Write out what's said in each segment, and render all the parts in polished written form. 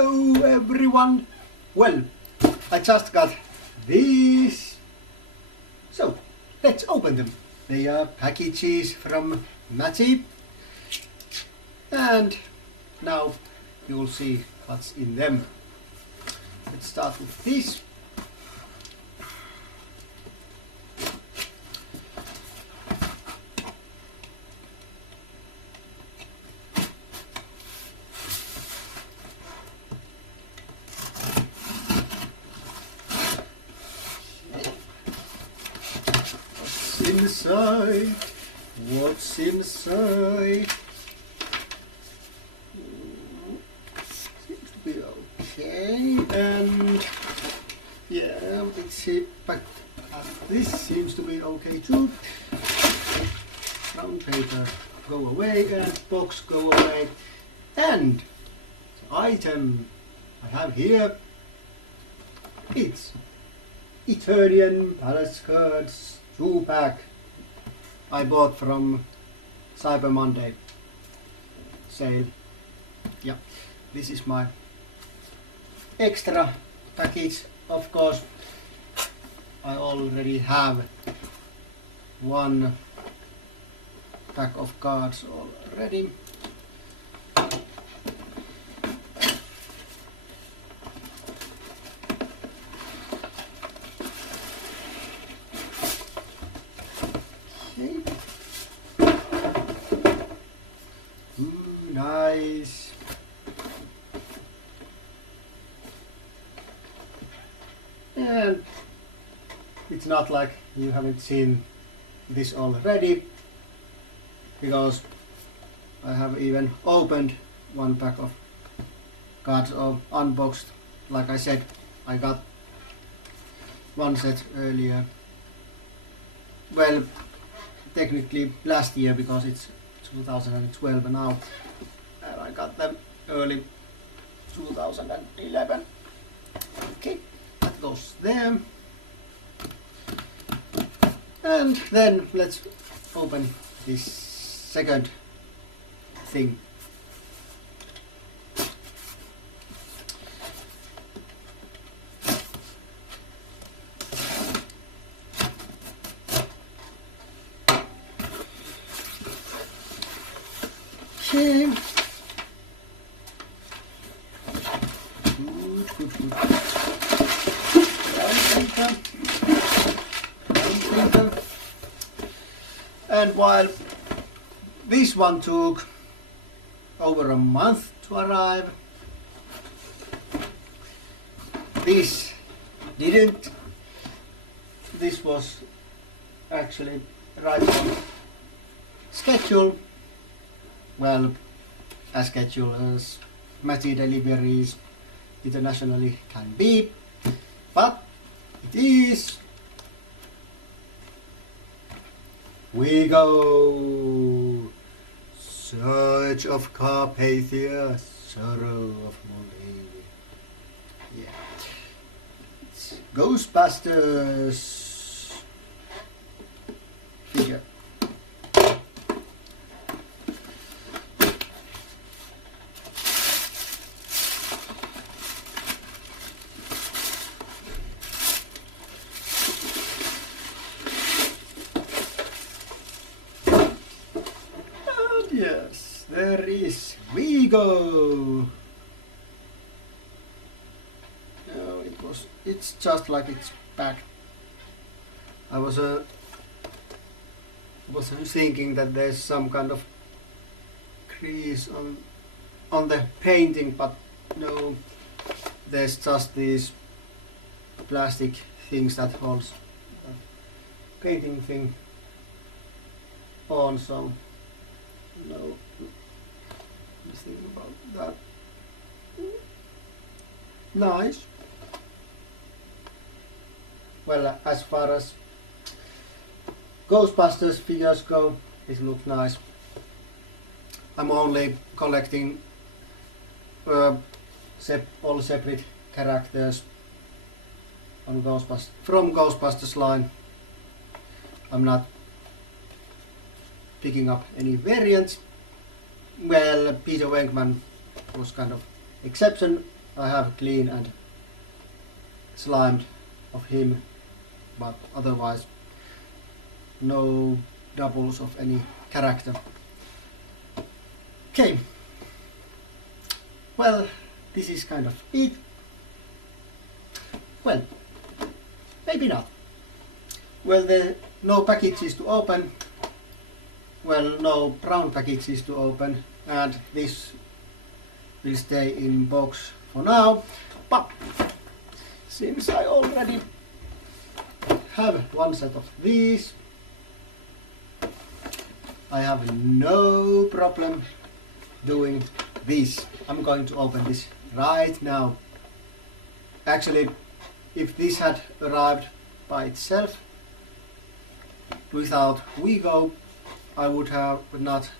Hello everyone! Well, I just got these. So, let's open them. They are packages from Matty. And now you'll see what's in them. Let's start with this. Inside? What's inside? Seems to be okay, and yeah, let's see, but this seems to be okay too. Brown paper go away and box go away, and the item I have here, it's Eternian Palace Cards 2-pack I bought from Cyber Monday sale. Yeah, this is my extra package. Of course, I already have one pack of cards already. Nice. And it's not like you haven't seen this already, because I have even opened one pack of cards of unboxed. Like I said, I got one set earlier. Well, technically last year, because it's 2012 now, and I got them early 2011. Okay, that goes there. And then let's open this second thing. Okay. Good. Brown paper. And while this one took over a month to arrive, this didn't. This was actually right on schedule. Well, as scheduled as Matty deliveries internationally can be, but it is. We go. Search of Carpathia, Sorrow of Moldavia. Yeah. It's Ghostbusters figure. Yes, there is. We go. No, it's just like it's packed. I was thinking that there's some kind of crease on the painting, but no, there's just these plastic things that holds the painting thing on, so no, let's think about that. Nice. Well, as far as Ghostbusters figures go, it looks nice. I'm only collecting all separate characters on from Ghostbusters line. I'm not picking up any variants. Well, Peter Venkman was kind of exception I have clean and slimed of him, but otherwise no doubles of any character. Okay, well, this is kind of it. Well, maybe not. Well, there no packages to open. Well, no brown packages to open, and this will stay in box for now. But since I already have one set of these, I have no problem doing this. I'm going to open this right now. Actually, if this had arrived by itself without WeGo, I would have not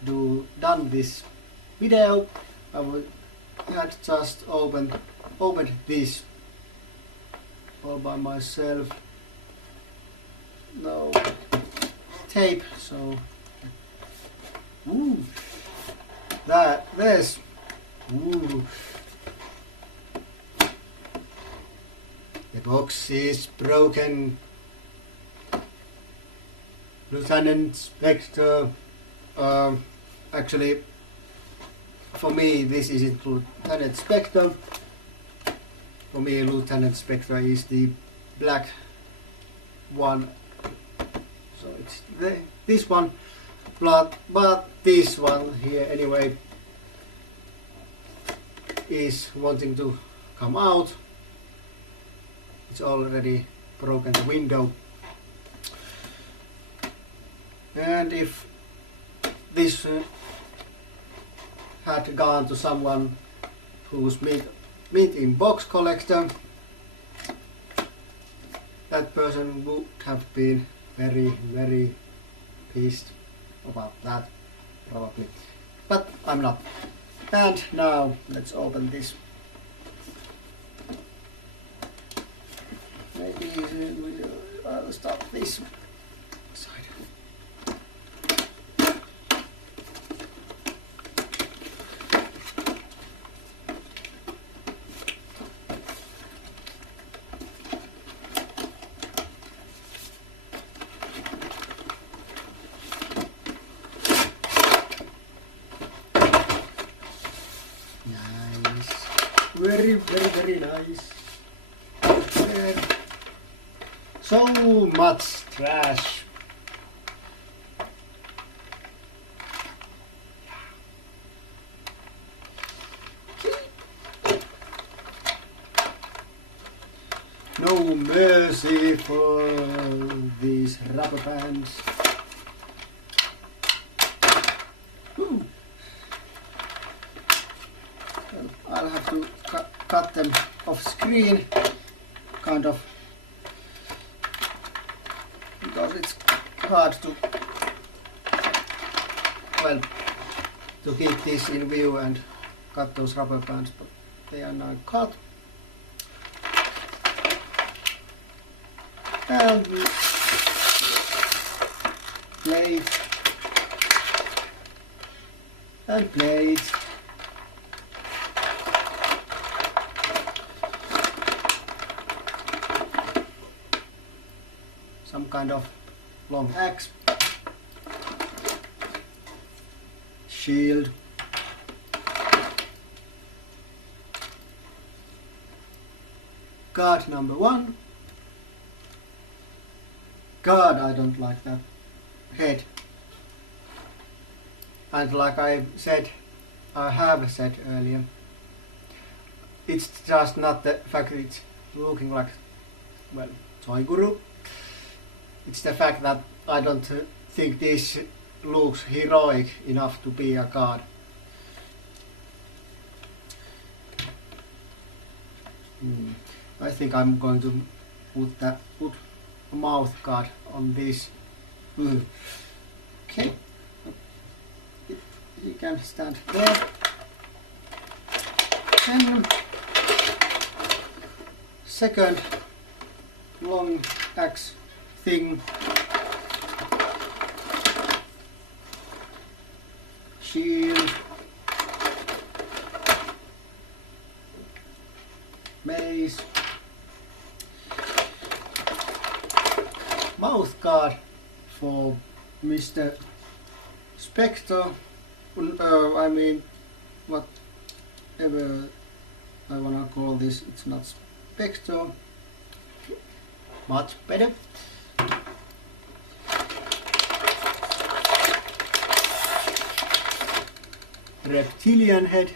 done this video. I would have just opened this all by myself. No tape, so ooh, there's ooh. The box is broken. Lieutenant Spectre. Actually, for me, this isn't Lieutenant Spectre. For me, Lieutenant Spectre is the black one. So it's this one, but this one here anyway is wanting to come out. It's already broken the window. And if this had gone to someone who's mint in box collector, that person would have been very, very pissed about that, probably. But I'm not. And now let's open this. Maybe I'll start this side. Nice. Very, very, very nice. There. So much trash. No mercy for these rubber bands. Ooh. Well, I'll have to cut them off screen, kind of, because it's hard to, well, to keep this in view and cut those rubber bands, but they are now cut. And plate and plate. Some kind of long axe, shield, card number 1. God, I don't like that head. And like I have said earlier, it's just not the fact that it's looking like, well, Toy Guru. It's the fact that I don't think this looks heroic enough to be a card. I think I'm going to put a mouth guard on this. Okay, you can stand there. Then second long axe thing, shield, maze, mouth guard for Mr. Spectre, I mean whatever I wanna call this, it's not Spectre, much better. Reptilian head.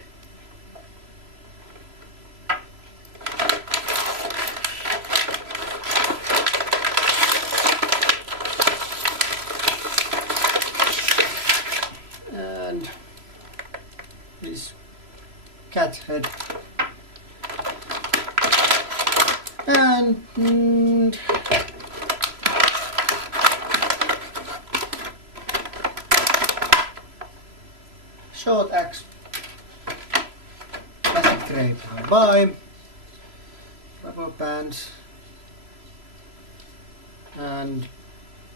And this cat head. And short axe, plastic crate by, rubber bands, and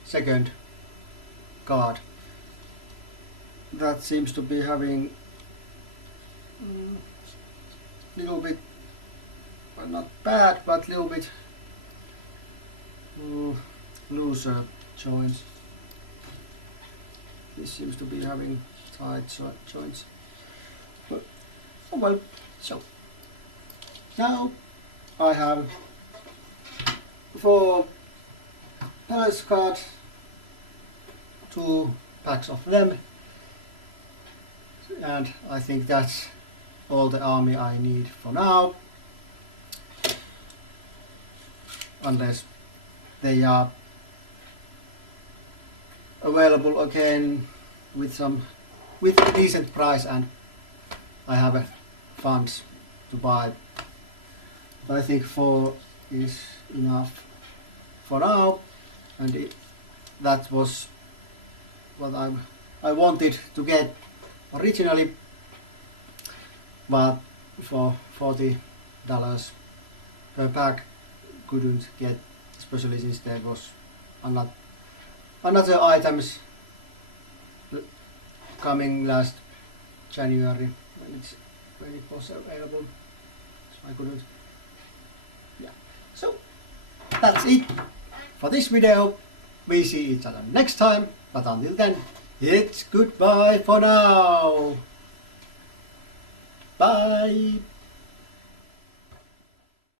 second card. That seems to be having little bit, well, not bad, but little bit looser joints. This seems to be having tight joints. But, oh well, so now I have 4 palace cards, 2 packs of them, and I think that's all the army I need for now, unless they are available again with a decent price and I have funds to buy. But I think 4 is enough for now, and that was what I wanted to get originally, but for $40 per pack couldn't get, especially since there was another items coming last January when it was available, so I couldn't. Yeah, so that's it for this video. We see each other next time, but until then, it's goodbye for now. Bye.